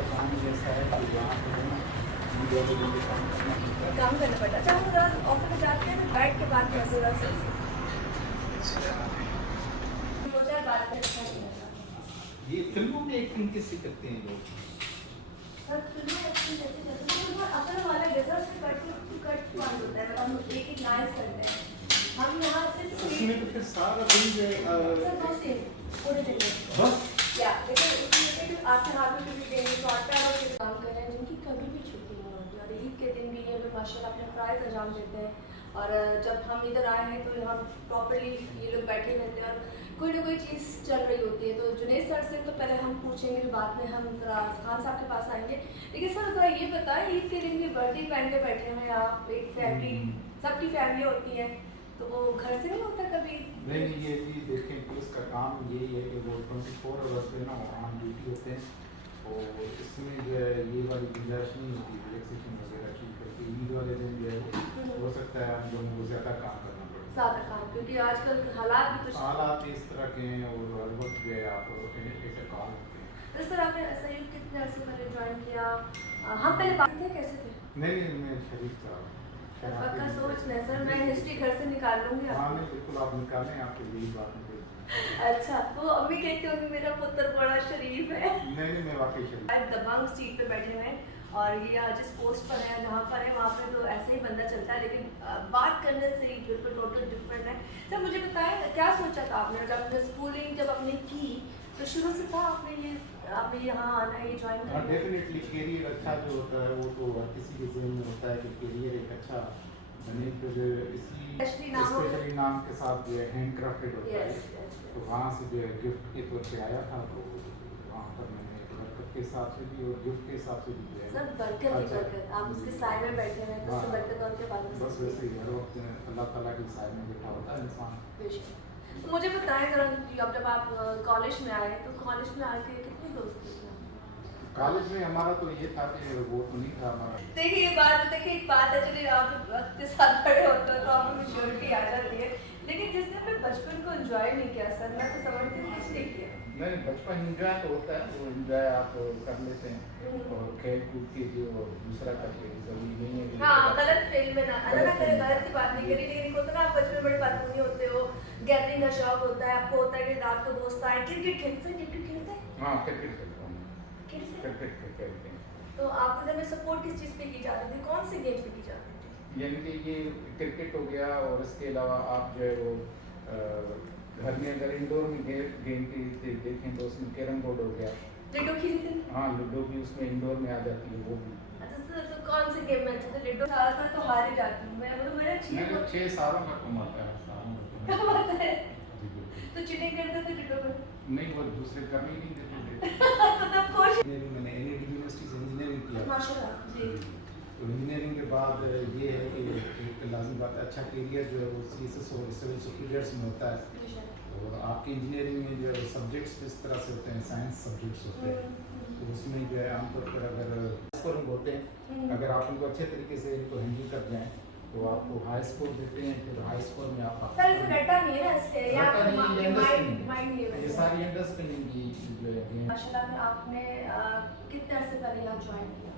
का काम जैसा है कि वहाँ पे जो है ना मीडिया के लिए काम करना पड़ता है। काम करना पड़ता है। अच्छा, हम जरा ऑफिस में जाते हैं, बैठ के बात करते हैं जरा दो चार बात करते हैं। ये फिल्मों में एक्टिंग किससे करते हैं लोग? सर फिल्में एक्टिंग कैसे करते हैं तो अपना वाला जैसा से कट पॉइंट होता है, मतलब हम लोग एक लाइन करते हैं। हम यहाँ से उसमें तो फिर सारा दिन जो सर दो सीन पूरे दिन में बस या लेकिन उसमें फिर आपके हाथ में भी देंगे शॉर्ट पैरों के काम कर रहे हैं जिनकी कभी भी छुट्टी नहीं होती, और ईद के दिन भी ये लोग माशाल्लाह अपने फ़राइज़ अंजाम देते हैं। और जब हम इधर आए हैं तो यहाँ प्रॉपर्ली ये लोग बैठे रहते हैं और कोई ना कोई चीज़ चल रही होती है। तो जुनैद सर से तो पहले हम पूछेंगे, फिर बाद में हम ज़रा खान साहब के पास आएंगे। लेकिन सर ज़रा ये बताएं, ईद के दिन भी वर्दी पहन के बैठे हुए हैं आप, एक फैमिली, सबकी फैमिली होती है, तो वो घर से नहीं होता कभी? नहीं ये भी देखें पुलिस का काम यही है कि वो 24 आवर्स पे ना ऑन ड्यूटी होते हैं और इसमें जो है ये वाली गुंजाइश नहीं होती रिलैक्सेशन वगैरह की, क्योंकि ईद वाले दिन जो है हो सकता है हम लोगों को ज़्यादा काम करना पड़े। ज़्यादा काम, क्योंकि आजकल हालात भी कुछ हालात इस तरह के हैं और हर वक्त जो है आप ऐसे काम होते हैं। तो सर आपने संयुक्त कितने अर्से पहले ज्वाइन किया? हम पहले बात थे कैसे थे? नहीं मैं शरीफ था। सर पक्का सोच नहीं सर, मैं हिस्ट्री घर से निकाल लूँगी हाँ आपको। नहीं बिल्कुल आप निकालें, आपके यही बात नहीं। अच्छा, तो अम्मी कहती होंगी मेरा पुत्र बड़ा शरीफ है। नहीं मैं वाकई शरीफ। आप दबंग सीट पे बैठे हुए हैं और ये जिस पोस्ट पर है जहाँ पर है वहाँ पे तो ऐसे ही बंदा चलता है, लेकिन बात करने से ही बिल्कुल टोटल डिफरेंट है। सर मुझे बताएं क्या सोचा था आपने जब आपने स्कूलिंग जब आपने की, तो शुरू से था आपने यहाँ आना, ये ज्वाइन हाँ करना? डेफिनेटली कैरियर अच्छा जो होता है वो तो हर किसी के जहन में होता है कि कैरियर एक अच्छा बने, फिर इसी स्पेशली नाम के साथ जो है हैंड क्राफ्टेड होता है। यस यस तो वहाँ से जो है गिफ्ट के तौर पे आया था, तो वहाँ पर मैंने बरकत के हिसाब से भी और गिफ्ट के हिसाब से भी जो है सर बरकत ही बरकत, आप उसके साय में बैठे हुए हैं तो उससे बरकत और क्या बात है? बस वैसे ही हर वक्त अल्लाह ताला की साय में बैठा होता है इंसान। बेशक। तो मुझे बताएं जरा, जब आप कॉलेज में आए तो कॉलेज में आके कितने दोस्त थे? कॉलेज में हमारा तो ये था कि वो तो नहीं था हमारा। देखिए एक बात है, चलिए आप वक्त के साथ बड़े होते हो तो आपको मैच्योरिटी आ जाती है, लेकिन जिसने अपने बचपन को एंजॉय नहीं किया सर, मैं तो समझती हूँ कुछ नहीं किया। नहीं बचपन इंजॉय तो होता है, वो इंजॉय आप कर लेते हैं और खेल कूद के जो दूसरा करके जरूरी नहीं है कि हाँ गलत फील्ड में ना आना ना करें, गलत की बात नहीं करी, लेकिन एक होता है ना आप बचपन में बड़े बातूनी होते हो, गैदरिंग का शौक होता है, आपको होता है कि रात को दोस्त आए, क्रिकेट खेलते हैं? हाँ क्रिकेट खेलता हूँ। क्रिकेट क्रिकेट खेलते हैं। तो आपके घर में सपोर्ट किस चीज़ पे की जाती थी, कौन से गेम पे की जाती थी? यानी कि ये क्रिकेट हो गया और इसके अलावा आप जो है वो घर में अगर इंडोर में गेम की देखें तो उसमें कैरम बोर्ड हो गया। लूडो खेली थी? हाँ लूडो भी उसमें इंडोर में आ जाती है वो भी। अच्छा सर, तो कौन से गेम में अच्छे थे? लूडो ज़्यादातर तो हार ही जाती हूँ मैं, मतलब मेरा अच्छी मैंने 6 सालों का कमाता है सालों क्या का बात है? जी बिल्कुल। तो चीटिंग करते थे लूडो में? नहीं वो दूसरे करने ही नहीं देते थे। तो तब कोच मैंने NIT यूनिवर्सिटी से इंजीनियरिंग किया। माशाल्लाह जी। तो इंजीनियरिंग के बाद ये है कि एक लाजमी बात है अच्छा करियर जो है वो CSS और सिविल सुपीरियर्स में होता है। और आपकी इंजीनियरिंग में जो है सब्जेक्ट्स किस तरह से होते हैं, साइंस सब्जेक्ट्स होते हैं, तो उसमें जो है आमतौर पर अगर स्कोरिंग होते हैं, अगर आप उनको अच्छे तरीके से इनको हैंडल कर जाएँ तो आपको हाई स्कोर देते हैं, फिर हाई स्कोर में आप सर इसमें रट्टा नहीं है ना, इसलिए या रट्टा नहीं, ये माइंड नहीं है ये सारी अंडरस्टैंडिंग की जो है माशाल्लाह में आपने कितने अर्से पहले यहाँ ज्वाइन किया?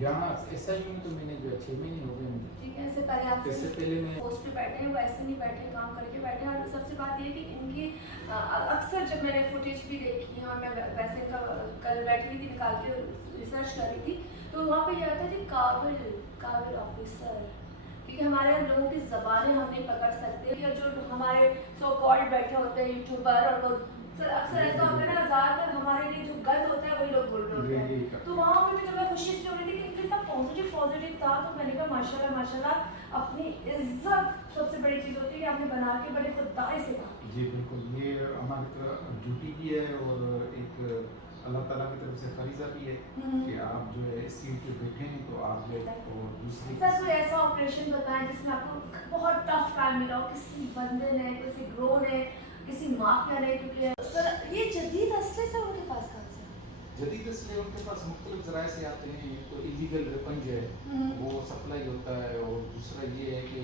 यहाँ SIU तो मैंने जो है 6 महीने हो गए मुझे। ठीक है, इससे पहले आप इससे पहले मैं पोस्ट पे बैठे हैं, वैसे नहीं बैठे, काम करके बैठे हैं। और सबसे बात ये है कि इनकी अक्सर जब मैंने फुटेज भी देखी है और मैं वैसे इनका कल बैठी हुई थी निकाल के रिसर्च कर रही थी, तो वहाँ पे ये आता है कि काबिल ऑफिसर, क्योंकि हमारे लोगों की ज़बानें हम नहीं पकड़ सकते, या जो हमारे सो कॉल्ड बैठे होते हैं यूट्यूबर, और वो सर अक्सर ऐसा होता है ना, ज़्यादातर हमारे लिए जो गलत होता है वही लोग बोल रहे होते हैं। तो वहाँ पे भी जब मैं खुशी से हो रही थी कि इनका पॉजिटिव था, तो मैंने कहा माशाल्लाह अपनी इज्जत सबसे बड़ी चीज़ होती है कि आपने बना के बड़े खुदाई से कहा। जी बिल्कुल, ये हमारी तरफ ड्यूटी भी है और एक अल्लाह ताला की तरफ से फरीज़ा भी है कि आप जो है इस सीट पे बैठे हैं तो आप जो और दूसरी सर कोई ऐसा ऑपरेशन बताएं जिसमें आपको बहुत टफ टाइम मिला हो, किसी बंदे ने, किसी ग्रो ने, किसी माफिया ने, क्योंकि सर ये जदीद असले से उनके पास कहाँ से? जदीद इसलिए उनके पास मुख्तलिफ ज़राए से आते हैं। एक तो इलीगल वेपन जो है वो सप्लाई होता है और दूसरा ये है कि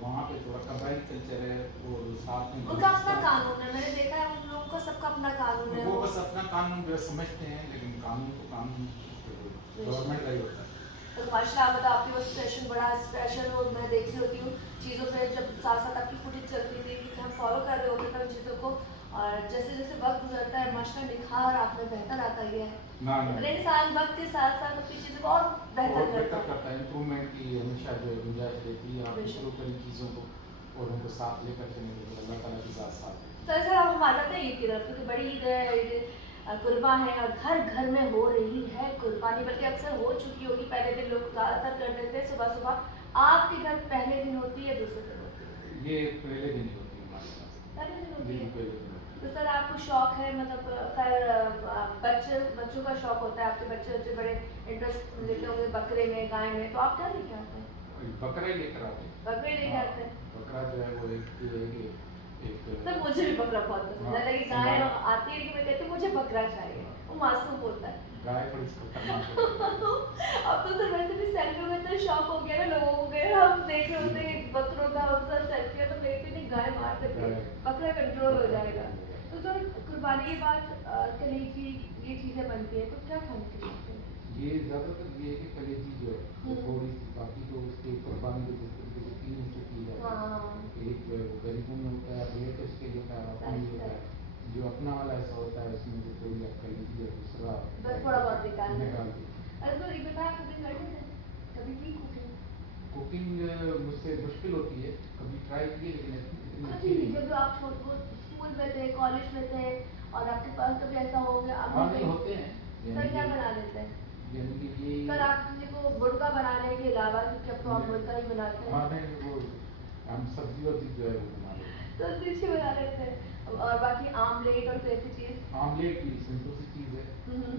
वहाँ पे थोड़ा कबाइल कल्चर है और साथ में उनका अपना कानून है, मैंने देखा है उन लोग का सबका अपना कानून है। वो बस अपना कानून जो है समझते हैं, लेकिन कानून तो कानून गवर्नमेंट का ही होता है। तो माशाल्लाह मतलब आपकी वो सिचुएशन बड़ा स्पेशल हो, मैं देख रही होती हूँ चीज़ों पे, जब साथ साथ आपकी फुटेज चल रही थी कि हम फॉलो कर रहे होते थे उन चीज़ों को, और जैसे जैसे वक्त गुजरता है माशाल्लाह निखार आप में बेहतर आता ही है। ना मतलब इंसान वक्त के साथ साथ अपनी चीज़ों को और बेहतर करता है। इम्प्रूवमेंट की हमेशा जो है गुंजाइश रहती है। आप बेशक। शुरू करें चीज़ों को और उनको साथ लेकर चलेंगे तो अल्लाह ताला के साथ है। तो ऐसा हम आ जाते हैं ईद की तरफ, क्योंकि बड़ी ईद है, ईद कुर्बा है और घर घर में हो रही है कुर्बानी, बल्कि अक्सर हो चुकी होगी। पहले दिन लोग ज़्यादातर करते थे सुबह सुबह, आपके घर पहले दिन होती है दूसरे दिन होती है? ये पहले दिन ही होती है हमारे पास। पहले दिन होती जी, है। पहले दिन होती तो सर आपको शौक है, मतलब खैर बच्चों का शौक होता है, आपके बच्चे बड़े इंटरेस्ट लेते होंगे बकरे में, गाय में, तो आप क्या लेके आते हैं? है। बकरा ही लेकर आते हैं। बकरे लेके हाँ, आते हैं? बकरा जो है वो एक सर मुझे भी बकरा बहुत पसंद है, हाँ, लेकिन गाय आती है कि मैं कहती हूँ मुझे बकरा चाहिए, वो मासूम होता है। गाय थोड़ी सी खतरनाक होती है। अब तो सर वैसे भी सेल्फी में इतना शौक हो गया ना लोगों को, गए हम देख रहे होते हैं बकरों का, हम सर सेल्फी तो मेरे को नहीं गाय मार सकते, बकरा कंट्रोल हो जाएगा। तो सर कुर्बानी के बाद कलेजी ये चीज़ें बनती है, तो क्या खाने के लिए? ये ज़्यादातर ये है कि कलेजी जो है वो थोड़ी सी, बाकी तो उसके कुर्बानी के जिस तरीके से 3 हिस्से की जाती है। हाँ एक जो है वो गरीबों में होता है, रिलेटिव्स के लिए होता है, अपने लिए होता है। जो अपना वाला ऐसा होता है उसमें से थोड़ी आप कलेजी और दूसरा बस थोड़ा बहुत निकाल निकाल दी। अरे तो ये बताया कुकिंग कर लेते हैं कभी की कुकिंग? कुकिंग मुझसे मुश्किल होती है, कभी ट्राई की है लेकिन इतनी अच्छी कभी नहीं। जब आप छोटे स्कूल में थे, कॉलेज में थे, और आपके पास कभी ऐसा हो गया आप हाँ, नहीं होते हैं। सर क्या बना लेते हैं? यानी कि ये सर आप किसी को मुर्गा बनाने के अलावा, क्योंकि अब तो आप मुर्गा ही बनाते हैं, हाँ, नहीं वो हम सब्जी वब्जी जो है वो बना लेते हैं। तो डिश बना लेते हैं, और बाकी आमलेट और ऐसी चीज़? आमलेट भी सिंपल सी चीज़ है,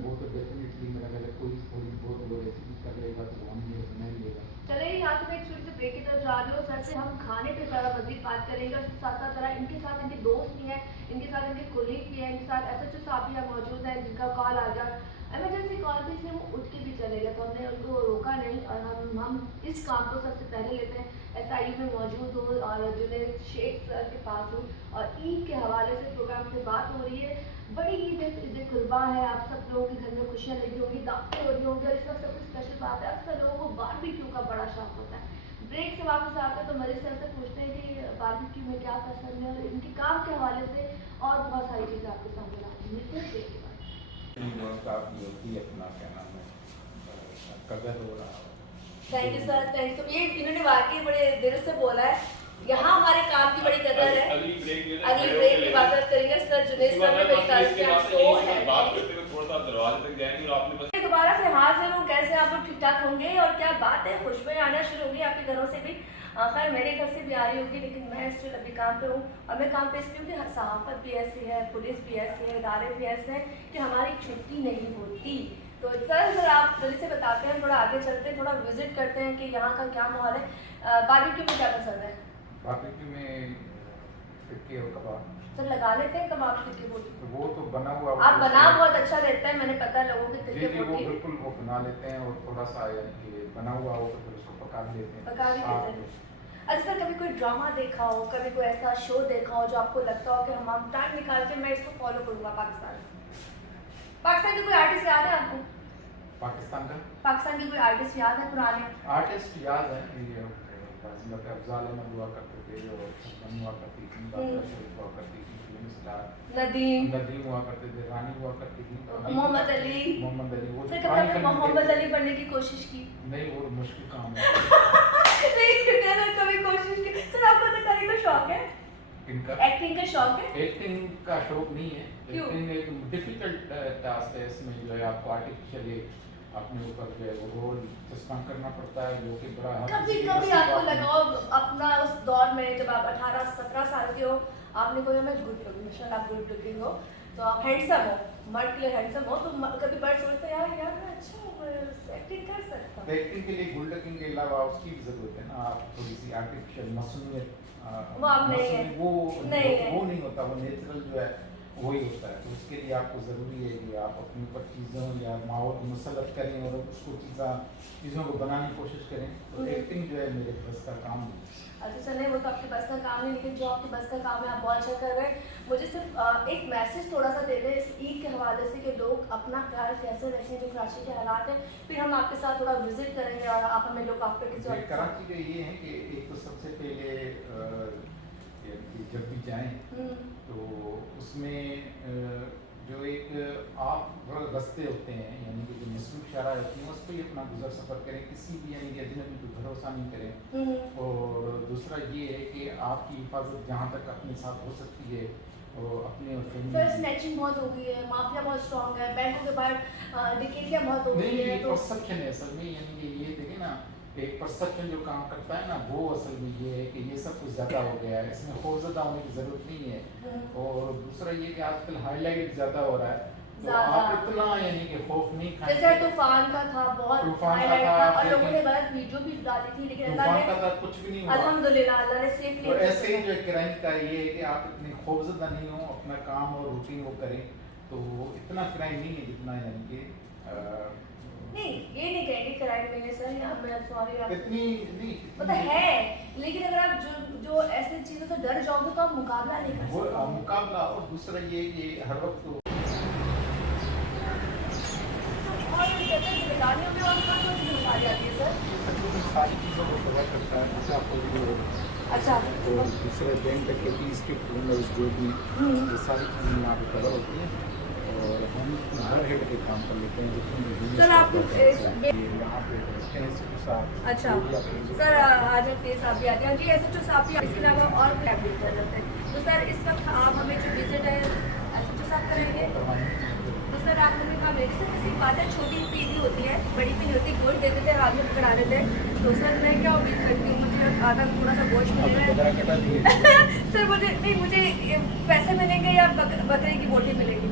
वो तो डेफिनेटली मेरा अगर कोई थोड़ी बहुत वो रेसिपी कर लेगा तो वो हम ये बना ही लेगा। चले यहाँ से मैं एक छोटी सी ब्रेक की तरफ जा रही हूँ, सर से हम खाने पे ज़रा मज़ीद बात करेंगे, और उसके साथ साथ ज़रा इनके साथ इनके दोस्त भी हैं, इनके साथ इनके कोलीग भी हैं, इनके साथ SHO साहब भी यहाँ मौजूद हैं जिनका कॉल आ गया, एमरजेंसी कॉल थी इसलिए वो उठ के भी चले गए, तो हमने उनको रोका नहीं, और हम इस काम को सबसे पहले लेते हैं। SIU में मौजूद हूँ और जुनैद शेख सर के पास हूँ, और ईद के हवाले से प्रोग्राम पे बात हो रही है। बड़ी ईद कुर्बा है, आप सब लोगों के घर में खुशियाँ लगी होंगी, दावतें हो रही होंगी, और इस वक्त सबसे स्पेशल बात है अक्सर लोगों को बारबेक्यू का बड़ा शौक होता है। ब्रेक से वापस आते हैं तो मरीज सर से पूछते हैं कि बारबेक्यू में क्या पसंद है, और इनके काम के हवाले से और बहुत सारी चीज़ें आपके सामने लाती हैं। मिलते हैं ब्रेक के बाद। काफ़ी होती है अपना क्या नाम है कदर हो रहा है। Thank you sir, thank you. ये इन्होंने वाकई बड़े दिल से बोला है, यहाँ हमारे काम की बड़ी कदर है। अगली ब्रेक की बात करेंगे सर, जुनैद सर ने मेरी तारीफ किया, बात करते हुए थोड़ा सा दरवाजे तक जाएंगे और आपने बस दोबारा से हाजिर हूँ, कैसे आप लोग ठीक ठाक होंगे, और क्या बात है, खुशबुएं आना शुरू होंगी आपके घरों से भी, खैर मेरे घर से भी आ रही होगी, लेकिन मैं स्टिल अभी काम पे हूँ, और मैं काम पे इसलिए हूँ कि सहाफ़त भी ऐसी है, पुलिस भी ऐसी है, इदारे भी ऐसे हैं कि हमारी छुट्टी नहीं होती। तो सर आप जल्दी से बताते हैं, थोड़ा आगे चलते हैं, थोड़ा विजिट करते हैं कि यहाँ का क्या माहौल है। बारबेक्यू में क्या पसंद है? बारबेक्यू में टिक्की और कबाब। सर लगा लेते हैं कबाब टिक्की बोटी? तो वो तो बना हुआ आप बना बहुत अच्छा रहता है, मैंने पता लोगों के जी टिक्की जी वो बोटी बिल्कुल वो बना लेते हैं, और थोड़ा सा यानी कि बना हुआ हो तो फिर उसको पका भी लेते हैं। पका भी लेते हैं। अच्छा सर कभी कोई ड्रामा देखा हो, कभी कोई ऐसा शो देखा हो जो आपको लगता हो कि हम टाइम निकाल के मैं इसको फॉलो करूँगा? पाकिस्तान के कोई आर्टिस्ट याद है आपको? पाकिस्तान का पाकिस्तान के कोई आर्टिस्ट याद है पुराने? आर्टिस्ट याद है, ये अफजाल अहमद हुआ करते थे, और शबनम हुआ करती थी, बादशाह शरीफ हुआ करती थी, फिल्म स्टार नदीम हुआ करते थे, रानी हुआ करती थी, मोहम्मद अली। वो सर कभी आपने मोहम्मद अली बनने की कोशिश की? नहीं, वो मुश्किल काम है। नहीं मैंने कभी कोशिश की। सर आपको तो करने का शौक है? इनका एक्टिंग का शौक है? एक्टिंग का शौक नहीं है, क्यों? एक्टिंग एक डिफिकल्ट टास्क है, इसमें जो है आपको आर्टिफिशियली अपने ऊपर जो है वो रोल चश्मा करना पड़ता है, जो कि बड़ा कभी कभी आपको लगाओ अपना उस दौर में जब आप 18-17 साल के हो, आपने कोई मैं गुड लुकिंग, माशाल्लाह आप गुड लुकिंग हो, तो आप हैंडसम हो, मर्द के लिए हैंडसम हो, तो कभी बर्ड सोचते यार मैं अच्छा हूँ, एक्टिंग कर सकता हूँ। एक्टिंग के लिए गुड लुकिंग के अलावा उसकी भी जरूरत है ना, आप थोड़ी सी आर्टिफिशियल मसूमियत वो आप नहीं है। वो नहीं है। वो नहीं होता, वो नेचुरल जो है वही होता है। तो उसके लिए आपको ज़रूरी है कि आप अपने ऊपर चीज़ों या माहौल मुसलत करें और उसको चीज़ों को बनाने की कोशिश करें। तो एक्टिंग जो है मेरे बस का काम नहीं। अच्छा चले वो तो आपके बस का काम नहीं, लेकिन जो आपके बस का काम है आप बहुत अच्छा कर रहे हैं। मुझे सिर्फ एक मैसेज थोड़ा सा दे दें इस ईद के हवाले से कि लोग अपना ख्याल कैसे रखें, जो कराची के हालात हैं, फिर हम आपके साथ थोड़ा विजिट करेंगे और आप हमें लोग आपके किसी और कराची का ये है कि एक तो सबसे पहले जब भी जाएं तो उसमें जो एक आप रास्ते होते हैं यानी कि जो मसरूफ शराह होती हैं उस पर ही अपना गुजर सफ़र करें, किसी भी यानी कि अजनबी को भरोसा नहीं करें। और दूसरा ये है कि आपकी हिफाजत जहाँ तक अपने साथ हो सकती है और अपने और सर स्नैचिंग बहुत हो गई है, माफिया बहुत स्ट्रॉन्ग है, बैंकों के बाहर डिकेटियाँ बहुत हो गई है। तो परसेप्शन है असल में, यानी कि ये देखें ना, एक परसेप्शन जो काम करता है ना वो असल में ये है कि ये सब कुछ ज़्यादा हो गया है, इसमें खौफजदा होने की ज़रूरत नहीं है। और दूसरा ये कि आजकल हाईलाइट ज़्यादा हो रहा है, तो आप इतना यानी कि खौफ नहीं खाएंगे। जैसे तूफान का था, बहुत हाईलाइट था और लोगों ने गलत वीडियो भी डाली थी, लेकिन अल्लाह ने तूफान का कुछ भी नहीं हुआ अल्हम्दुलिल्लाह अल्लाह ने सेफली। तो ऐसे ही जो क्राइम का ये है कि आप इतने खौफजदा नहीं हो, अपना काम और रूटीन वो करें, तो इतना क्राइम नहीं है जितना यानी कि नहीं, ये नहीं कहेंगे क्राइम नहीं है सर, यहाँ मैं सॉरी इतनी नहीं मतलब है, लेकिन अगर आप जो ऐसे चीज़ों से डर जाओगे तो आप मुकाबला नहीं कर सकते। मुकाबला। और दूसरा ये कि हर वक्त तो जिम्मेदारियों में और कौन सी जिम्मेदारी आती है सर? सारी चीज़ों को कवर करता है, जैसे आपको अच्छा, और दूसरे बैंक एक्टिविटीज़ के थ्रू में उस ग्रुप में ये सारी चीज़ें यहाँ पे कवर होती हैं और हम हर हेड पे काम कर लेते हैं जितनी सर आप यहाँ पे अच्छा सर आज तेज साहब भी आते हैं जी, SHO साहब भी इसके अलावा और भी अपडेट कर लेते हैं। तो सर इस वक्त आप हमें जो विजिट है SHO साहब करेंगे, तो सर आप हमें कहा मेरी सर किसी बात है, छोटी पीली होती है, बड़ी पीली होती है, गोश्त दे देते हैं, हाथ में पकड़ा देते हैं, तो सर मैं क्या उम्मीद करती हूँ मुझे आधा थोड़ा सा गोश्त मिलेगा सर मुझे नहीं, मुझे पैसे मिलेंगे या बकरे की बोटी मिलेगी?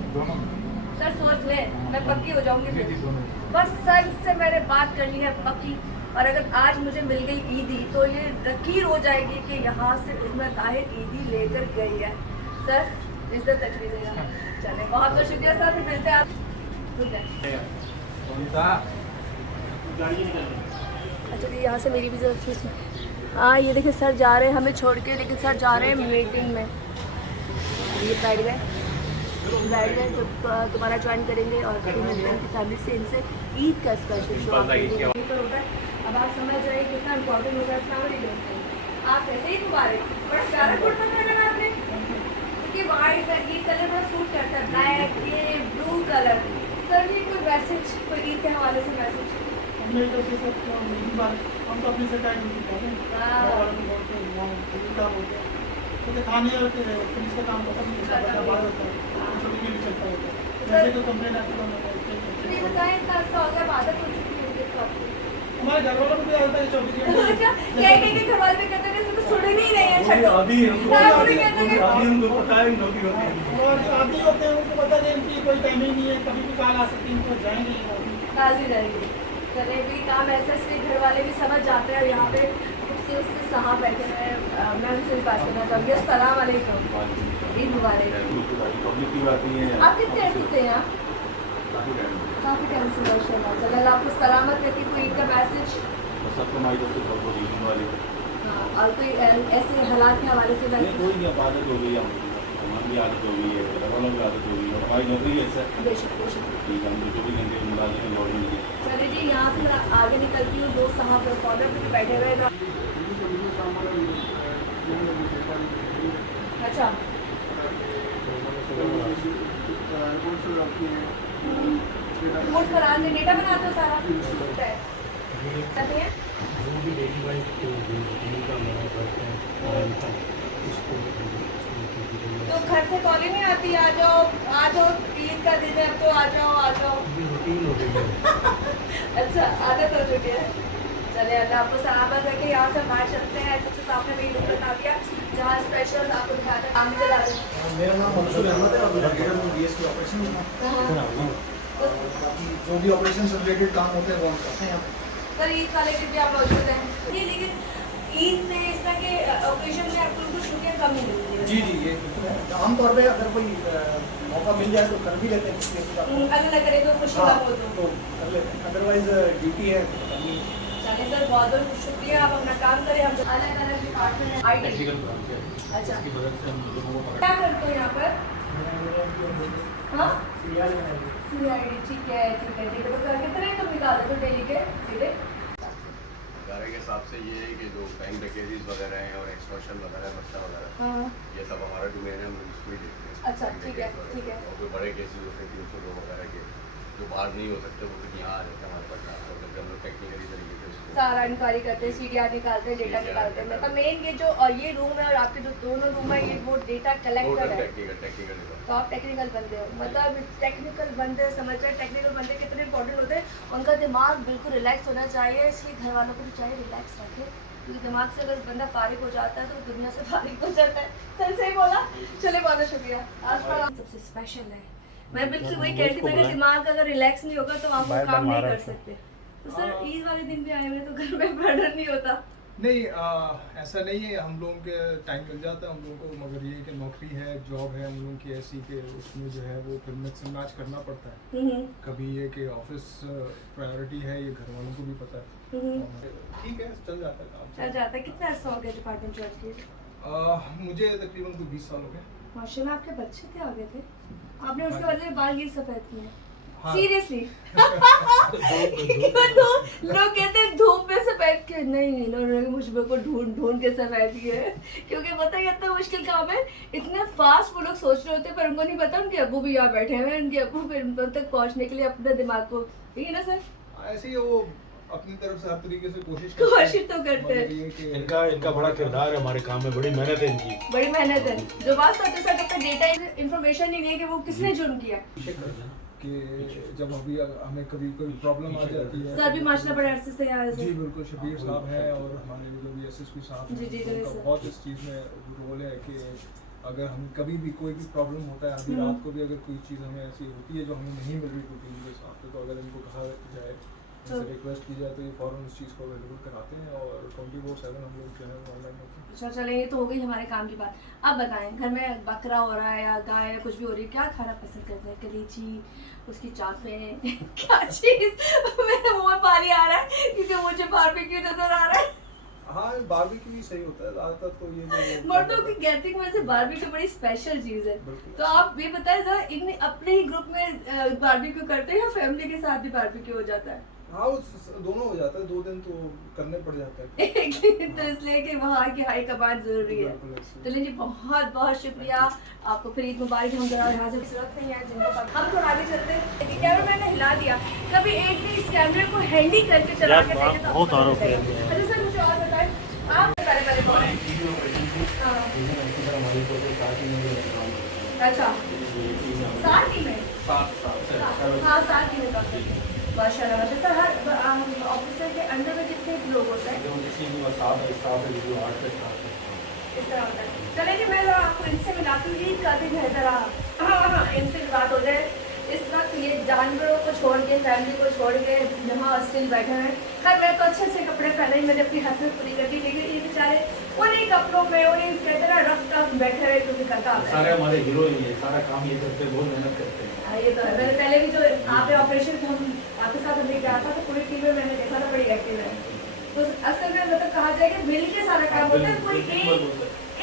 सर सोच ले, मैं पक्की हो जाऊंगी फिर। बस सर से मैंने बात करनी है पक्की, और अगर आज मुझे मिल गई ईदी तो ये लकीर हो जाएगी कि यहाँ से उसमें ताहिर ईदी लेकर गई है। सर इज्जत रख लीजिएगा। चले बहुत बहुत शुक्रिया सर, फिर मिलते हैं आप। अच्छा जी यहाँ से मेरी भी जरूरत। हाँ ये देखिए सर जा रहे हैं हमें छोड़ के, लेकिन सर जा रहे हैं मीटिंग में। ये बैठ गए तो दोबारा ज्वाइन करेंगे और फिर मिलते हैं उनकी फैमिली से, इनसे ईद का स्पेशल शो होता है। अब आप समझ रहे हैं कितना इम्पोर्टेंट होता है। अस्सलाम वालेकुम। आप ऐसे ही मुबारक, बड़ा प्यारा कुर्ता पहना आपने, क्योंकि वाइट ये कलर बड़ा सूट करता है, ब्लैक ये ब्लू कलर। सर ये कोई मैसेज, कोई ईद के हवाले से मैसेज? हम तो अपनी सरकार क्योंकि थाने और पुलिस का काम पता नहीं चलता होता है, छुट्टी में भी चलता होता है, जैसे तो कंप्लेन आती है। बताएं इतना अच्छा हो गया, आदत हो चुकी है हमारे घर वालों को भी आता है 24 घंटे। कहीं घर वाले भी कहते हैं तो सुन ही नहीं रहे हैं। आदि होते हैं, उनको पता नहीं कि कोई टाइमिंग नहीं है, कभी भी कॉल आ सकती है, उनको जाएंगे हाजिर रहेंगे। चले भी काम ऐसे घर वाले भी समझ जाते हैं। और यहाँ पे उससे साहब बैठे हुए हैं, मैं उनसे बात करना चाहूँगी। अस्सलाम वालेकुम, ईद मुबारक। आप कितने अर्से से हैं? काफ़ी टाइम से माशाल्लाह। चलो अल्लाह आपको सलामत रखे। कोई ईद का मैसेज? हाँ, और कोई ऐसे हालात के हवाले से आदत हो गई है, हमारी आदत हो गई है, घर वालों की आदत हो गई है, हमारी नौकरी है सर। बेशक बेशक। ठीक है, हम तो 24 घंटे मुलाजिम हैं गवर्नमेंट के। चलिए जी यहाँ से मैं आगे निकलती हूँ। दो साहब कॉर्नर पे बैठे हुए हैं। अच्छा रिपोर्ट करान में डेटा बनाते हो सारा करते हैं। तो घर से कॉलिंग नहीं आती आ जाओ ईद का दिन है अब तो आ जाओ अच्छा आदत हो चुकी है। चलिए अल्लाह आपको सलामत रखे। यहाँ से बाहर चलते हैं। SHO साहब ने मेरी रूम बता दिया जहाँ स्पेशल आपको दिखाते हैं। काम चला रहे हैं। मेरा नाम मंसूर अहमद है और मेरा DSP ऑपरेशन जो भी ऑपरेशन से रिलेटेड काम होते हैं वो हम करते हैं। सर ईद वाले दिन भी आप मौजूद हैं? जी, लेकिन ईद में इस तरह के ऑपरेशन में आपको कुछ छुट्टियाँ कम ही मिलती है? जी ये आमतौर पे अगर कोई मौका मिल जाए तो कर भी लेते हैं, अगर न करें तो खुशी का हो तो कर लेते हैं, अदरवाइज ड्यूटी है तो करनी है। चलिए सर बहुत बहुत शुक्रिया। आप अपना काम करें। हम अलग अलग डिपार्टमेंट IT अच्छा इसकी मदद से हम लोगों को क्या पकड़ करते हो यहाँ पर? हाँ CID, ठीक है ठीक है ठीक है। तो कितने तुम निकालते हो डेली के सीधे? इदारे के हिसाब से ये है कि जो बैंक डकैतीज वगैरह हैं और एक्सटॉर्शन वगैरह बस्ता वगैरह हाँ ये सब हमारा डोमेन है, हम इसको ही देखते हैं। अच्छा, बैंक ठीक है, डकैती ठीक है। वगैरह। और कोई बड़े केसेस होते हैं 300 लोग वगैरह के जो बाहर नहीं हो सकते वो फिर यहाँ आ जाते हैं हमारे पास ट्रांसफर करके हम लोग टेक्निकली तरीके से उसको सारा इंक्वायरी करते हैं, CDR निकालते हैं, डेटा CDR निकालते हैं। निकालते मतलब मेन ये जो ये रूम है और आपके जो दोनों रूम है ये वो डेटा कलेक्टर टोटल है। टेक्निकल तो आप टेक्निकल बंदे हो, मतलब टेक्निकल बंदे समझ रहे हैं। टेक्निकल बंदे कितने इंपॉर्टेंट होते हैं, उनका दिमाग बिल्कुल रिलैक्स होना चाहिए। इसलिए घर वालों को भी चाहिए रिलैक्स रखे, क्योंकि दिमाग से अगर बंदा फारिग हो जाता है तो वो दुनिया से फारिग हो जाता है। सही बोला, चले बहुत शुक्रिया। आज का सबसे स्पेशल है, मैं बिल्कुल वही कह रही थी, मेरा दिमाग अगर रिलैक्स नहीं होगा तो आप वो काम नहीं कर सकते। तो सर ईद वाले दिन भी आए हुए तो घर में बर्डन नहीं होता? नहीं ऐसा नहीं है, हम लोगों के टाइम मिल जाता है हम लोगों को, मगर ये कि नौकरी है, जॉब है हम लोगों की ऐसी कि उसमें जो है वो फिर मिक्स एंड मैच करना पड़ता है। कभी ये कि ऑफिस प्रायोरिटी है, ये घर वालों को भी पता है। ठीक है, चल जाता है काम। चल जाता है। कितना अर्सा हो गया डिपार्टमेंट ज्वाइन किए? मुझे तकरीबन कोई 20 साल हो गए। माशाल्लाह, आपके बच्चे थे आगे थे, आपने उसके बदले में बाल ये सफेद किए हैं। हाँ। सीरियसली लोग कहते हैं धूप में सफेद किए, नहीं इन्होंने मुझे को ढूंढ के सफेद किए हैं। क्योंकि पता है इतना मुश्किल काम है, इतने फास्ट वो लोग सोच रहे होते हैं, पर उनको नहीं पता उनके अब्बू भी यहाँ बैठे हैं, उनके अब्बू फिर उन तक पहुँचने के लिए अपने दिमाग को, ठीक है ना सर? ऐसे ही वो अपनी तरफ से हर तरीके से कोशिश तो करते हैं। इनका बड़ा किरदार है हमारे काम में, बड़ी मेहनत है इनकी। बड़ी मेहनत है, जो बात सच है सर, अपना डेटा इन्फॉर्मेशन ही नहीं है कि वो किसने जुर्म किया। कि जब अभी हमें कभी कोई प्रॉब्लम आ जाती है, सर भी माशाल्लाह बड़े अरसे से यहाँ जी बिल्कुल, शबीर साहब हैं और हमारे जो भी SSP साहब हैं, जी, उनका सर। बहुत इस चीज़ में रोल है कि अगर हम कभी भी कोई भी प्रॉब्लम होता है, अभी रात को भी अगर कोई चीज़ हमें ऐसी होती है जो हमें नहीं मिल रही ड्यूटी के हिसाब से, तो अगर इनको कहा जाए, इनसे रिक्वेस्ट की जाए, तो ये फ़ौरन उस चीज़ को अवेलेबल कराते हैं और 24/7 हम लोग जो है ऑनलाइन होते हैं। अच्छा चले, ये तो हो गई हमारे काम की बात। अब बताएं, घर में बकरा हो रहा है या गाय या कुछ भी हो रही है, क्या खाना पसंद करते हैं? कलीची, उसकी चापें, क्या चीज़? मेरे मुँह में पानी आ रहा है क्योंकि मुझे बारबेक्यू नजर आ रहा है। हाँ, बारबेक्यू भी सही होता है ज़्यादातर, तो ये जो मर्दों की गैदरिंग में से बारबेक्यू बड़ी स्पेशल चीज़ है। बिल्कुल। तो आप ये बताएं जरा, इन अपने ही ग्रुप में बारबेक्यू करते हैं या फैमिली के साथ भी बारबेक्यू हो जाता है? हाँ, वो दोनों हो जाता है, 2 दिन तो करने पड़ जाता है। तो इसलिए कि वहाँ की हाई कमांड जरूरी है। चलिए जी, बहुत बहुत शुक्रिया आपको, फिर ईद मुबारक। हम जरा यहाँ से जरूरत नहीं है जिनको पास, हम थोड़ा आगे चलते हैं। कैमरा मैंने हिला दिया, कभी एक दिन इस कैमरे को हैंडी करके चला के देखें तो बहुत आरोप है। अच्छा सर, मुझे और बताएं, आप पहले कौन है? अच्छा, साथ ही में? हाँ, साथ ही में काम करते हैं। माशाल्लाह माशाल्लाह। सर हर ऑफिसर के अंडर में कितने लोग होते हैं? इस तरह होता है। चलिए जी, मैं जरा आपको इनसे मिलाती हूँ, ईद का दिन है, जरा हाँ इनसे बात हो जाए। इस वक्त ये जानवरों को छोड़ के, फैमिली को छोड़ के यहाँ स्टिल बैठे हैं। खैर मैं तो अच्छे से कपड़े पहने ही, मैंने अपनी हसरत पूरी कर दी, लेकिन ये बेचारे उन्हीं कपड़ों में, उन्हीं कहते ना रफ टफ बैठे हुए, क्योंकि करता सारे हमारे हीरो ही है, सारा काम ये करते हैं, बहुत मेहनत करते हैं। ये तो है। मैंने पहले भी जो आपके ऑपरेशन हम आपके साथ हमने किया था, तो पूरी टीम में मैंने देखा था, बड़ी एक्टिव है। तो अक्सर में मतलब कहा जाए कि मिल के सारा काम होता है, कोई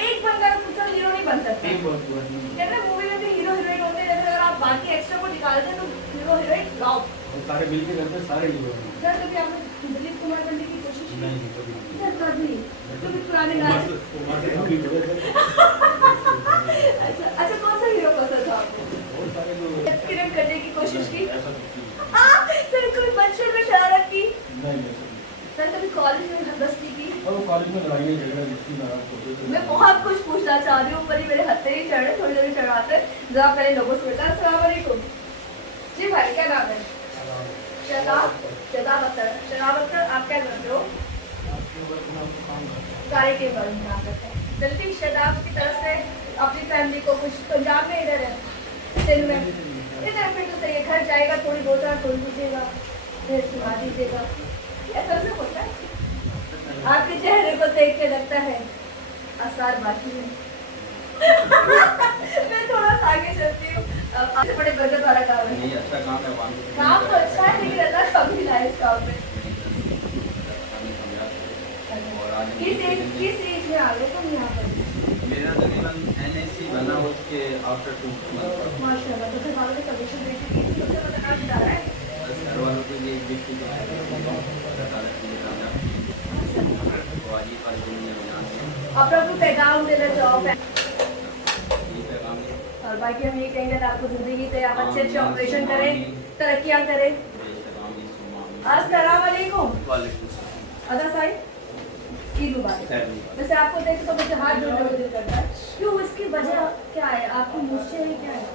एक बंदा खुद हीरो नहीं बन सकता। कहते हैं मूवी में भी हीरो हीरोइन होते हैं, अगर आप बाकी एक्स्ट्रा को निकालते हैं तो हीरो हीरोइन फ्लॉप। सारे मिल के करते हैं, सारे हीरो हैं। सर कभी आपने दिलीप कुमार बनने की कोशिश की? नहीं कभी सर कभी? क्योंकि पुराने गाने। अच्छा कौन सा हीरो पसंद था आपको? किरण करने की कोशिश की? सर कभी बचपन में शरारत की? सर कभी कॉलेज में मस्ती की? कॉलेज में लड़ाई झगड़ा मैं बहुत कुछ पूछना चाह रही हूँ, ऊपर ही मेरे हत्थे ही चढ़ रहे, थोड़ी देर चढ़ाते जरा पहले लोगों से बेटा। अस्सलाम वालेकुम जी भाई, क्या नाम है? शदाब अख्तर। शदाब अख्तर, आप क्या करते हो? सारे के बारे में आप करते हैं। जल्दी शदाब की तरफ से अपनी फैमिली को कुछ, पंजाब में इधर है, सिंध में इधर, फिर तो सही है, घर जाएगा थोड़ी बहुत फूल पूछेगा, फिर सुना दीजिएगा, ऐसा सब होता है। आपके चेहरे को देख के लगता है आसार बाकी है। मैं थोड़ा सा आगे चलती हूँ। आपसे बड़े बरकत वाला काम है। नहीं, अच्छा काम है, काम तो अच्छा है, लेकिन अल्लाह कम ही लाए इस काम में। किस एज में आ गए तुम यहाँ पर? मेरा बना उसके आफ्टर 2 मंथ। माशाल्लाह। तो घर वालों ने कमीशन दे दी थी, उससे मतलब आज डाला है। बस घर वालों के लिए गिफ्ट जो है तो आज ही वाले दिन में बना है आप लोग को पैगाम देना जॉब है, ये पैगाम है। और बाकी हम ये कहेंगे कि आपको ज़िंदगी पे आप अच्छे अच्छे ऑपरेशन करें, तरक्कियाँ करें। अस्सलाम वालेकुम। वालेकुम सलाम। अदा साहिब, ईद मुबारक। खैर नहीं। वैसे आपको देख तो मुझे हाथ जोड़ने को दिल करता है, क्यों? इसकी वजह क्या है? आपकी मूछें हैं क्या है?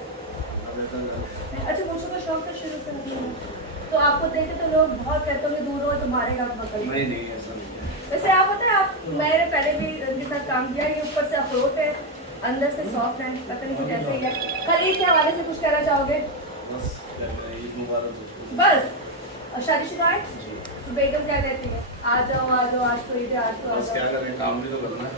अच्छा, मूछों का शौक तो शुरू से नहीं है, तो आपको देखे तो लोग बहुत कहते होंगे दूर हो तुम्हारे गाँव पकड़। नहीं ऐसा नहीं है। वैसे आप पता है, आप मैंने पहले भी इनके साथ काम किया, ये ऊपर से अखरोट है, अंदर से सॉफ्ट है, पता नहीं कुछ ऐसे ही है। खरीद के हवाले से कुछ कहना चाहोगे? बस ईद मुबारक हो। बस। और शादीशुदा है? तो बेगम क्या कहती है? आ जाओ आज तो ईद है, आज तो आ बस क्या जाओ। करें, काम भी तो करना है।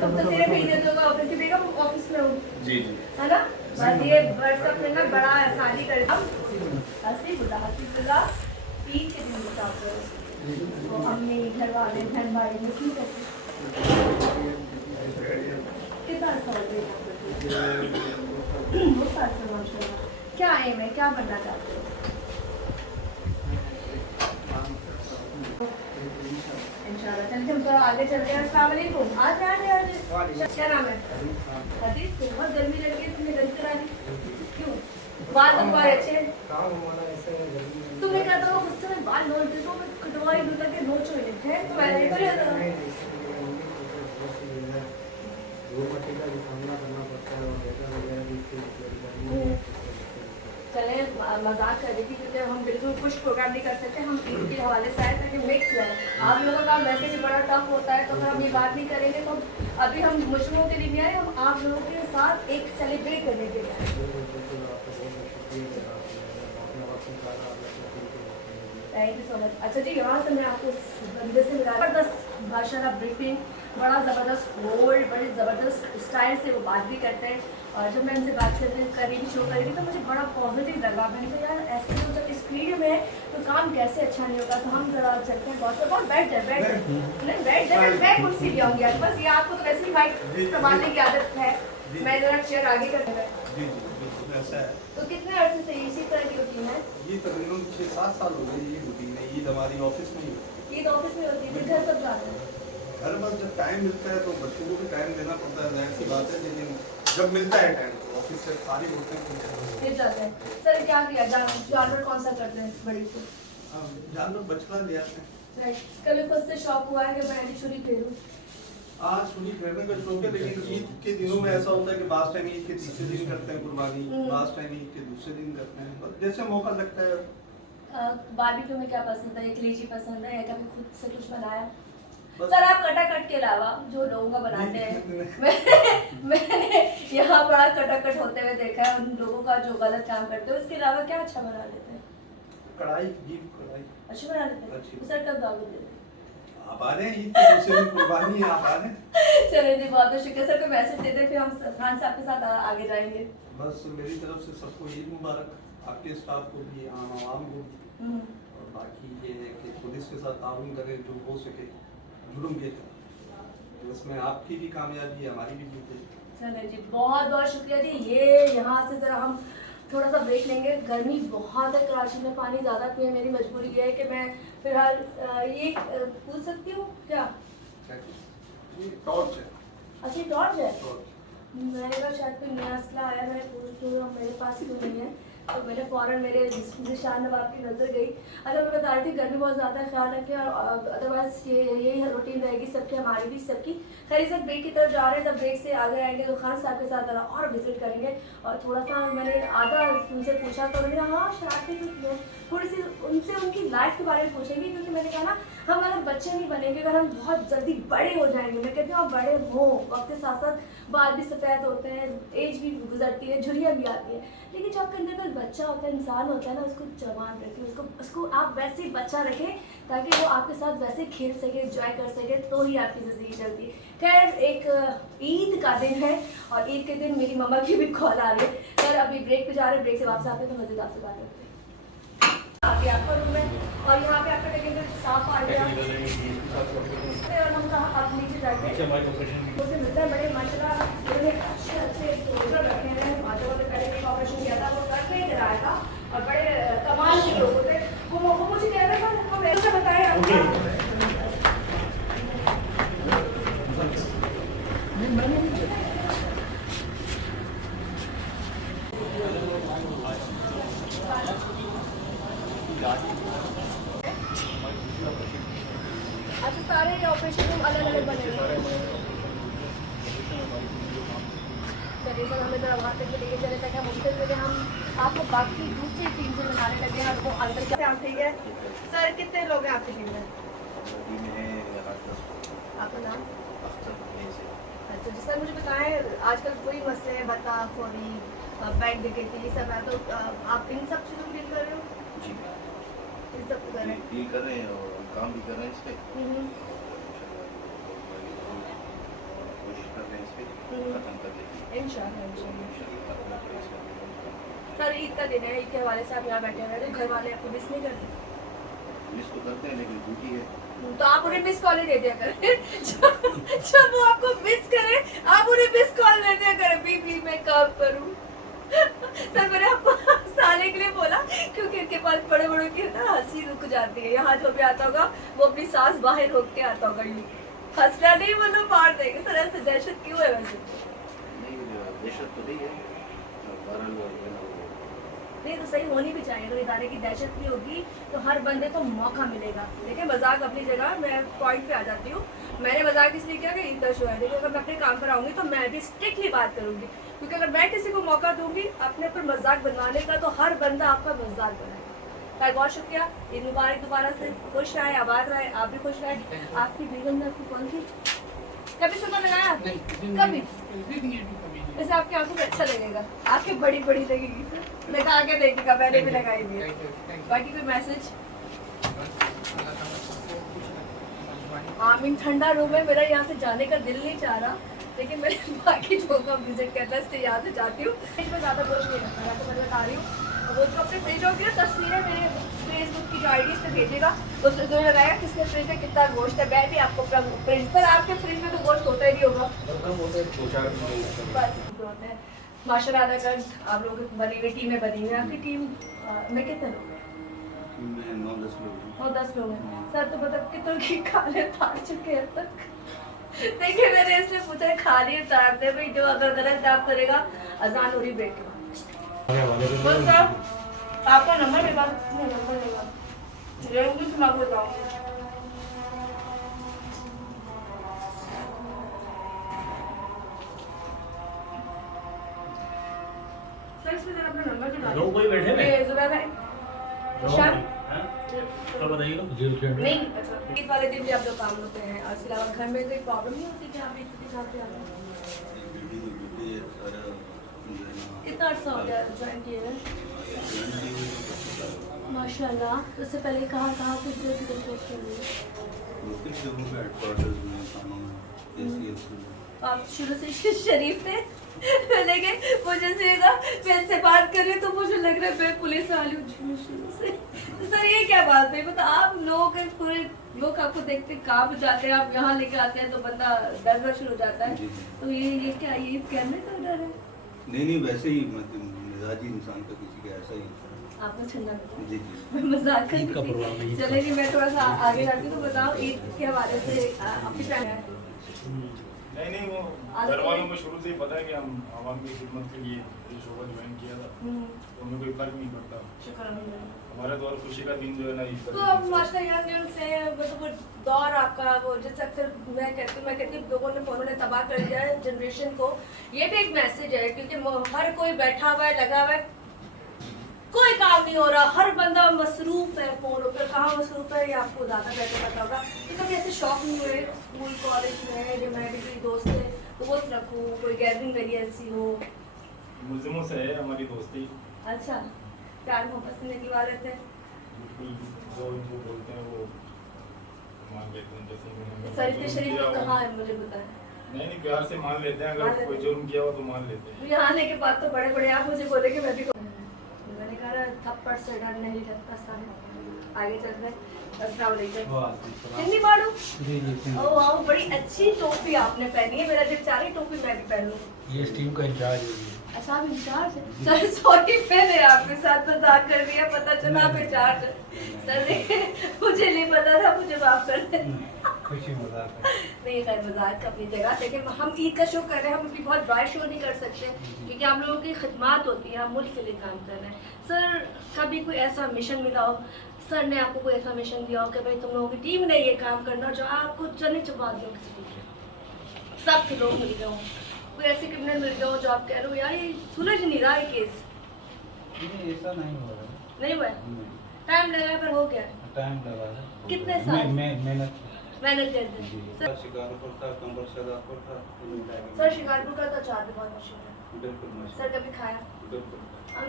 तो तेरे भैया तो ऑफिस की बेगम ऑफिस में हो, जी जी। है ना? बस ये व्हाट्सएप में ना बड़ा आसानी कर हंसी बुला ईद के दिन बताते हो, तो अम्मी घर वाले बहन भाई मुस्लिम कहते कितना अच्छा हो गया। बहुत अच्छा माशाल्लाह। क्या एम है, क्या बनना चाहते हो? इंशाल्लाह। चलिए हम थोड़ा आगे चलते हैं। अस्सलाम वालेकुम। आज क्या नाम है? हदीस। बहुत गर्मी लग रही है, तुमने गर्मी करा दी क्यों? बाल तुम्हारे अच्छे हैं? काम हमारा ऐसे है, जल्दी में तुमने कहता हो मुझसे मैं बाल नोच देता हूँ, मैं कटवाई दूँ ताकि नोच हो जाए, तो मैं ये तो नहीं होता। नहीं, इसलिए उनकी बहुत सी जो है धूप मट्टी का भी सामना करना पड़ता है, और वेदर वगैरह भी इसके गर्मी में चले मजाक कर रही थी, क्योंकि हम बिल्कुल कुछ प्रोग्राम नहीं कर सकते, हम ईद के हवाले से आए ताकि मिक्स जाए। आप लोगों का मैसेज बड़ा टफ होता है, तो अगर हम ये बात नहीं करेंगे तो अभी हम मुस्लिमों के लिए नहीं आए, हम आप लोगों के साथ एक सेलिब्रेट करने के लिए आए। Thank you so much. अच्छा जी, यहाँ से मैं आपको उस बंदे से मिला, ज़बरदस्त भाषा ब्रीफिंग, बड़ा ज़बरदस्त होल्ड, बड़ी ज़बरदस्त स्टाइल से वो बात भी करते हैं। और जब मैं उनसे बात कर रही थी, शो कर रही थी, तो मुझे बड़ा पॉजिटिव लगा। मैंने कहा यार ऐसे तो जब स्पीड में है तो काम कैसे अच्छा नहीं होगा। तो हम जरा चलते हैं बहुत बहुत बैठ जाए नहीं बैठ जाए, मैं कुर्सी ले आऊँगी आज। बस ये आपको तो वैसे ही बाइक संभालने की आदत है, मैं ज़रा चेयर आगे कर देना। जी जी ऐसा है। तो कितने अर्से से इसी तरह की रूटीन है? ये तकरीबन 6-7 साल हो गए ये रूटीन है। ईद हमारी ऑफिस में ही होती ईद ऑफिस में होती है, घर कब जाते हैं? है। घर पर जब टाइम मिलता है तो बच्चों को भी टाइम देना पड़ता है, जाहिर सी बात है, लेकिन जब मिलता है टाइम तो ऑफिस से सारी होते हैं फिर जाते हैं। सर क्या किया, जानवर कौन सा करते हैं बड़ी को? जानवर बचपन ले आते हैं। राइट। कभी खुद से शौक हुआ है कि मैं भी छुरी फेरूं? आज छुरी फेरने का शौक है, लेकिन ईद के दिनों में ऐसा होता है कि बास टाइम ईद के तीसरे दिन करते हैं कुर्बानी, बास टाइम ईद के दूसरे दिन करते हैं, और जैसे मौका लगता है। बारबेक्यू में क्या पसंद है? कलेजी पसंद है या कभी खुद से कुछ बनाया? सर आप कटाकट के अलावा जो लोगों का बनाते हैं मैंने यहाँ बड़ा कटाकट होते हुए देखा है, उन लोगों का जो गलत काम करते हैं, उसके अलावा क्या अच्छा बना लेते हैं? कढ़ाई, बीफ कढ़ाई अच्छा बना लेते हैं। अच्छी। सर कब दावत देते हैं? आप आ रहे हैं, ईद के दूसरे दिन कुर्बानी है, आप आ रहे हैं। चलिए जी, बहुत बहुत शुक्रिया। सर कोई मैसेज दे दे, फिर हम खान साहब के साथ आगे जाएंगे। बस मेरी तरफ से सबको ईद मुबारक, आपके स्टाफ को भी, आम आवाम को भी, और बाकी ये है कि पुलिस के साथ ताउन करें जो हो सके जुर्म के, तो इसमें आपकी भी कामयाबी है, हमारी भी जीत है। चलिए जी, बहुत बहुत शुक्रिया जी। ये यहाँ से ज़रा हम थोड़ा सा ब्रेक लेंगे, गर्मी बहुत है कराची में, पानी ज़्यादा पिए, मेरी मजबूरी ये है कि मैं फिलहाल ये पूछ सकती हूँ क्या? ये टॉर्च है। अच्छा टॉर्च है। टॉर्च। मैंने कहा शायद कोई नया असला आया, मैं पूछ लूँ, मेरे पास क्यों नहीं है, तो मैंने फ़ौरन मेरे निशान नवाब की नज़र गई। अगर मैं बता रही थी गर्मी बहुत ज़्यादा है, ख्याल रखें, और अदरवाइज यही रूटीन रहेगी सबकी, हमारी भी सबकी। खैर सर ब्रेक की तरफ जा रहे हैं, जब ब्रेक से आगे आएंगे तो खान साहब के साथ ज़रा और विजिट करेंगे, और थोड़ा सा मैंने आधा उनसे पूछा तो उन्होंने कहा हाँ शरारतें कुछ हैं, थोड़ी सी उनसे उनकी लाइफ के बारे में पूछेंगे, क्योंकि मैंने कहा ना हम अगर बच्चे नहीं बनेंगे, अगर हम बहुत जल्दी बड़े हो जाएंगे, मैं कहती हूँ आप बड़े हो, वक्त के साथ साथ बाल भी सफ़ेद होते हैं, एज भी गुजरती है, झुर्रियाँ भी आती हैं, लेकिन जो आपके अंदर का बच्चा होता है, इंसान होता है ना, उसको जवान रखें, उसको आप वैसे ही बच्चा रखें ताकि वो आपके साथ वैसे खेल सके, एंजॉय कर सके, तो ही आपकी ज़िंदगी चलती है। खैर एक ईद का दिन है, और ईद के दिन मेरी मम्मा की भी कॉल आ रही है। खैर अभी ब्रेक पे जा रहे हैं, ब्रेक से वापस आते हैं तो मज़ीद आपसे बात करते हैं। आगे आपका रूम है और यहाँ पे आपका टेकन साफ आ गया और हम कहाँ आप नीचे जाके मुझे मिलता है बड़े माशाल्लाह इन्होंने अच्छे अच्छे सोल्जर रखे हैं। आधे वाले पहले एक ऑपरेशन किया था वो कर नहीं कराया था और बड़े कमाल के लोग होते वो मुझे कह रहे थे हम ऐसे बताए आपको अच्छा सारे ऑपरेशन रूम अलग अलग बने हुए हैं। चलिए सर हमें जरा वहाँ तक लेके चले ताकि हम उनसे पहले हम आपको बाकी दूसरी टीम से बनाने लगे हैं और वो अंदर क्या आते हैं। सर कितने लोग हैं आपकी टीम में? आपका नाम? अच्छा जी सर मुझे बताएं आजकल कोई मसले हैं बता खोरी बैंक डकैती ये सब है तो आप इन सब चीज़ों को डील कर रहे हो? जी इन सब को डील कर रहे हैं और काम भी कर रहे हैं इस पर कोशिश कर रहे हैं इस पर खत्म करने की इंशाल्लाह। सर ईद का दिन है ईद के हवाले से आप यहाँ बैठे हुए हैं घर वाले आपको मिस नहीं करते? मिस तो करते हैं लेकिन ड्यूटी है तो आप उन्हें मिस कॉल दे दिया करें जब वो आपको मिस करे आप उन्हें मिस कॉल दे दिया करें बीबी मैं काम करूं। सर मैंने आपको हंसाने के लिए बोला क्योंकि इनके पास बड़े बड़ों की ना हंसी रुक जाती है। यहाँ जो भी आता होगा वो अपनी सांस बाहर रोक के आता होगा यूँ हंसना नहीं मतलब मार देंगे। सर ऐसे दहशत क्यों है वैसे? नहीं दहशत तो नहीं है नहीं तो सही होनी भी चाहिए। तो इदारे की दहशत नहीं होगी तो हर बंदे को मौका मिलेगा। देखिए मजाक अपनी जगह मैं पॉइंट पे आ जाती हूँ। मैंने मजाक इसलिए किया कि ईद का शो है लेकिन अगर मैं अपने काम पर आऊँगी तो मैं भी स्ट्रिक्टली बात करूँगी क्योंकि अगर मैं किसी को मौका दूंगी अपने पर मजाक बनवाने का तो हर बंदा आपका मजाक बनाएगा। बहुत शुक्रिया ईद मुबारक दोबारा से खुश रहे आबाद रहे आप भी खुश रहे। आपकी बेगम ने आपकी कौन थी कभी सुना लगाया कभी वैसे आपकी आंखों में अच्छा लगेगा आंखें बड़ी बड़ी लगेगी लगा के देखिएगा मैंने भी लगाई हुई है। बाकी कोई मैसेज? आमीन ठंडा रूम है मेरा यहाँ से जाने का दिल नहीं चाह रहा लेकिन मैं बाकी जो का विजिट करता है इसलिए यहाँ से जाती हूँ। इसमें ज़्यादा कुछ नहीं रखा है तो मैं बता रही हूँ वो जो अपने फ्रिज होगी ना तस्वीरें मेरे फेसबुक की जो आई पे भेजेगा उसमें जो लगाएगा किसने फ्रिज में कितना गोश्त है मैं भी आपको फ्रिज पर आपके फ्रिज में तो गोश्त होता ही नहीं होगा बस माशाल्लाह अदा कर आप लोग बनी हुई टीमें बनी हुई है। आपकी टीम में कितने लोग हैं? 9-10 लोग हैं। सर तो मतलब कितनों की खाने उतार चुके हैं तक? देखिए मैंने इसलिए पूछा है खाली उतारते भाई जो अगर गलत काम करेगा अजान हो रही ब्रेक के बाद आपका नंबर मेरे पास नंबर लेगा तो मैं बताऊँगी। सर इसमें जरा अपना नंबर तो डालो कोई बैठे हैं ये जुबैर भाई शाम तो बताइए नहीं अच्छा ईद वाले दिन भी आप लोग काम होते हैं और इसके अलावा घर में कोई प्रॉब्लम नहीं होती कि आप एक के साथ आ रहे कितना अर्सा हो गया ज्वाइन किए हुए? माशाल्लाह उससे पहले कहाँ कुछ देर की पोस्ट कर रही है आप शुरू से शरीफ थे लेकिन मुझे मैं से बात कर रही हूँ तो मुझे लग रहा है मैं पुलिस वाली हूँ शुरू से। तो सर ये क्या बात है मतलब आप लोग पूरे लोग आपको देखते कांप जाते हैं आप यहाँ लेके आते हैं तो बंदा डरना शुरू हो जाता है तो ये क्या ये कैमरे का डर है? नहीं वैसे ही मिजाजी इंसान का किसी का ऐसा ही आपने ठंडा जी मैं मजाक कर रही थी। चलेगी मैं थोड़ा सा आगे जाती हूँ तो बताओ ईद के हवाले से आपकी प्लान है? नहीं वो घर वालों को शुरू से ही पता है कि हम आवाम की खिदमत के लिए ये शोबा ज्वाइन किया था तो हमें कोई फर्क नहीं पड़ता। शुक्र हमारा तो और खुशी का दिन जो है ना तो अब माशाल्लाह यंग से मतलब वो दौर आपका वो जैसे अक्सर मैं कहती हूँ लोगों ने फोनों ने तबाह कर दिया है जनरेशन को। ये भी एक मैसेज है क्योंकि हर कोई बैठा हुआ है लगा हुआ है कोई काम नहीं हो रहा हर बंदा मसरूफ है फोनों पर। कहाँ मसरूफ है ये आपको ज़्यादा बेहतर पता होगा। तो कभी ऐसे शौक नहीं हुए स्कूल कॉलेज में जो मैं भी दोस्त है तो वो रखूँ कोई गैदरिंग मेरी ऐसी हो? मुल्जिमों से है हमारी दोस्ती। अच्छा प्यार मोहब्बत से निकलवा लेते हैं जो बोलते हैं वो मान लेते हैं जैसे सर इतने शरीफ कहाँ है मुझे बताएं। नहीं प्यार से मान लेते हैं अगर कोई जुर्म किया हो तो मान लेते हैं। यहाँ आने के बाद तो बड़े बड़े आप मुझे बोले कि मैं भी मैंने कहा थप पर से डर नहीं लगता सर। आगे चल रहे अस्सलाम वालेकुम। हिंदी मारू। जी जी। ओ वाह, बड़ी अच्छी टोपी आपने पहनी है। मेरा दिल चाह रही टोपी मैं भी पहन लूं। ये इस टीम का इंचार्ज है। अच्छा, आप इंचार्ज हैं? सर सॉरी, मैंने आपके साथ मजाक कर दिया, पता चला आप इंचार्ज हैं। सर देखिए, मुझे नहीं पता था, मुझे माफ कर दें। खुशी मजाक है। नहीं खैर, मजाक का अपनी जगह, लेकिन हम ईद का शो कर रहे हैं, हम अपनी बहुत ब्राइट शो नहीं कर सकते क्योंकि हम लोगों की खिदमत होती है, हम मुल्क के लिए काम कर रहे हैं। सर कभी कोई ऐसा मिशन मिला हो, सर ने आपको कोई ऐसा मिशन दिया हो कि भाई तुम लोगों की टीम ने ये काम करना, जो आपको चने चबा दिया किसी सब के लोग मिल गए हों, कोई ऐसे क्रिमिनल मिल गया हो जो आप कह रहे हो यार ये सुलझ नहीं रहा है केस? नहीं, ऐसा नहीं हो रहा। नहीं हुआ? टाइम लगा पर हो गया? टाइम लगा है। कितने साल? मेहनत करते हैं सर। शिकारपुर था, कंबर सदापुर था। सर शिकारपुर का तो अचार भी बहुत मशहूर है। बिल्कुल सर कभी खाया? बिल्कुल।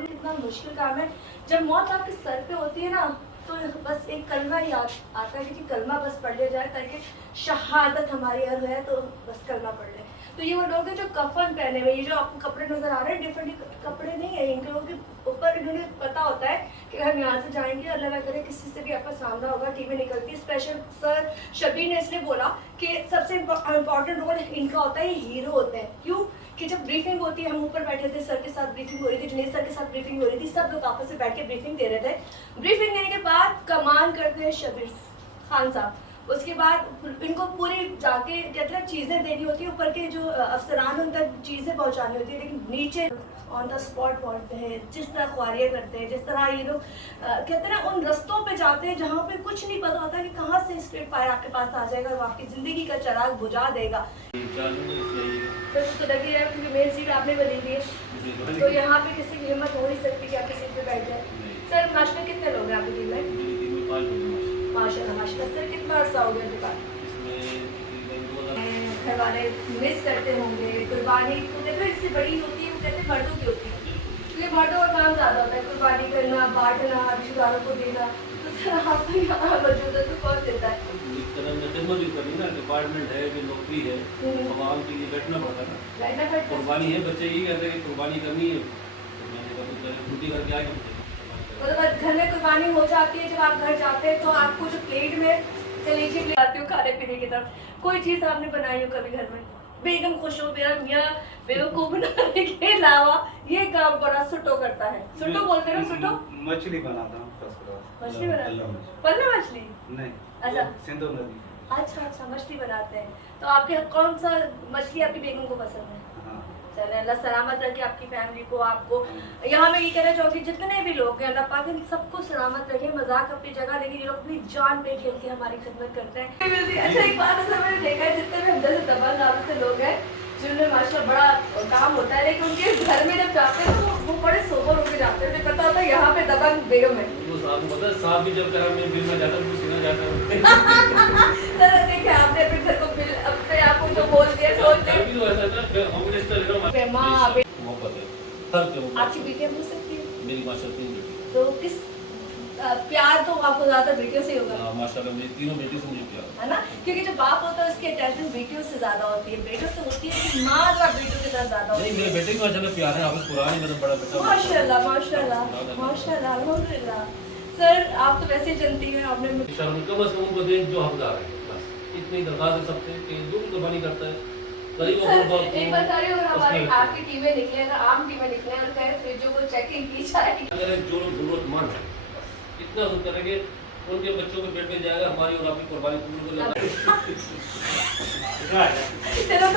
कितना मुश्किल काम है। जब मौत आपके सर पे होती है ना, तो बस एक कलमा याद आता है कि कलमा बस पढ़ लिया जाए ताकि शहादत हमारी हर है, तो बस कलमा पढ़ ले। तो ये वो लोग हैं जो कफन पहने हुए, ये जो आपको कपड़े नजर आ रहे हैं डिफरेंट कपड़े नहीं है, इनके लोगों के ऊपर इन्होंने पता होता है कि हम यहाँ से जाएंगे, अल्लाह ना करे किसी से भी आपका सामना होगा, टीमें निकलती है। स्पेशल सर शबीर ने इसलिए बोला कि सबसे इम्पोर्टेंट रोल इनका होता है, ये हीरो होते हैं। क्यों कि जब ब्रीफिंग होती है, हम ऊपर बैठे थे, सर के साथ ब्रीफिंग हो रही थी, जुनेद सर के साथ ब्रीफिंग हो रही थी, सब लोग आपस में बैठ के ब्रीफिंग दे रहे थे। ब्रीफिंग देने के बाद कमान करते हैं शबीर खान साहब, उसके बाद इनको पूरी जाके कहते हैं चीज़ें देनी होती है, ऊपर के जो अफसरान उन तक चीज़ें पहुंचानी होती है, लेकिन नीचे ऑन द स्पॉट पहुंचते हैं, जिस तरह ख्वारियाँ करते हैं, जिस तरह ये लोग कहते हैं उन रस्तों पे जाते हैं जहाँ पे कुछ नहीं पता होता कि कहाँ से स्ट्रेट फायर आपके पास आ जाएगा और आपकी ज़िंदगी का चिराग बुझा देगा। सर तो लगी है क्योंकि मेन सीट आपने बनी दी है, तो यहाँ पे किसी की हिम्मत हो नहीं सकती कि आपकी सीट पे बैठ जाए। सर माशाल्लाह कितने लोग हैं आपकी टीम में? माशाल्लाह माशाल्लाह। सर कितना अर्सा हो गया दुकान? घर वाले मिस करते होंगे कुर्बानी, तो देखो इससे बड़ी होती है, वो कहते हैं मर्दों की होती है, इसलिए मर्दों का काम ज़्यादा होता है, कुर्बानी करना, बांटना, रिश्तेदारों को देना। तो सर आप यहाँ मौजूद है तो कौन देता है? डिपार्टमेंट है कि नौकरी है, आवाम के लिए बैठना पड़ता है, बैठना पड़ता है। कुर्बानी है, बच्चे यही कहते हैं कि कुर्बानी करनी है, तो मैंने कहा छुट्टी करके आ गया। मतलब घर में कुर्बानी हो जाती है, जब आप घर जाते हैं तो आपको जो प्लेट में कलेजी ले आती हो खाने पीने की तरफ, कोई चीज़ आपने बनाई हो कभी घर में, बेगम खुश हो मेरा मियाँ बेगम को बनाने के अलावा ये काम बड़ा सुटो करता है। सुटो बोलते हैं सुटो? मछली बनाता हूँ फर्स्ट क्लास। मछली बनाते हैं? पल्ला मछली? नहीं, अच्छा सिंधु नदी। अच्छा मछली बनाते हैं। तो आपके कौन सा मछली आपकी बेगम को पसंद है? चले अल्लाह सलामत रखे आपकी फैमिली को, आपको। यहाँ मैं ये कहना चाहूँगी जितने भी लोग हैं अल्लाह पाक इन सबको सलामत रखे। मजाक अपनी जगह, लेकिन ये लोग अपनी जान पे खेल के हमारी खिदमत करते हैं। अच्छा एक बात ऐसा मैंने देखा है, जितने भी हमदर्द से दबंग नाम से लोग हैं जिन्हें माशाल्लाह बड़ा काम होता है, लेकिन उनके घर में जब जाते हैं तो वो बड़े सोबर होकर जाते हैं, उन्हें पता होता है यहाँ पे दबंग बेगम है। साहब भी जब करा मैं बिल में जाता हूँ सीना जाता हूँ। सर देखिए आपने अपने घर को बिल अपने आप को जो बोल दिया सोच आपकी बेटियां हो सकती है? मेरी माशाल्लाह 3 बेटी। तो किस प्यार तो आपको ज्यादा बेटियों से ही होगा? हाँ माशाल्लाह मेरी तीनों बेटी से मुझे प्यार है ना, क्योंकि जो बाप होता है उसकी अटैचमेंट बेटियों से ज्यादा होती है, बेटों से होती है कि माँ जो बेटों के साथ ज्यादा होती है। नहीं मेरे बेटे को माशाल्लाह प्यार है, आप पुरानी मेरा बड़ा बेटा माशाल्लाह माशाल्लाह माशाल्लाह अल्हम्दुलिल्लाह। सर आप तो वैसे जनती हैं, आपने कम अज कम उनको दें जो हकदार है, बस इतनी दरख्वास्त है सबसे कि जो भी कुर्बानी करता है एक बता रही हूँ, हमारी आपकी टीमें निकले, अगर आम टीमें निकले और कहें फ्रिजों को चेकिंग की जाएगी, अगर जो लोग जरूरतमंद है इतना हम करेंगे उनके बच्चों को पेट में जाएगा, हमारी और आपकी कुर्बानी पूरी। चलो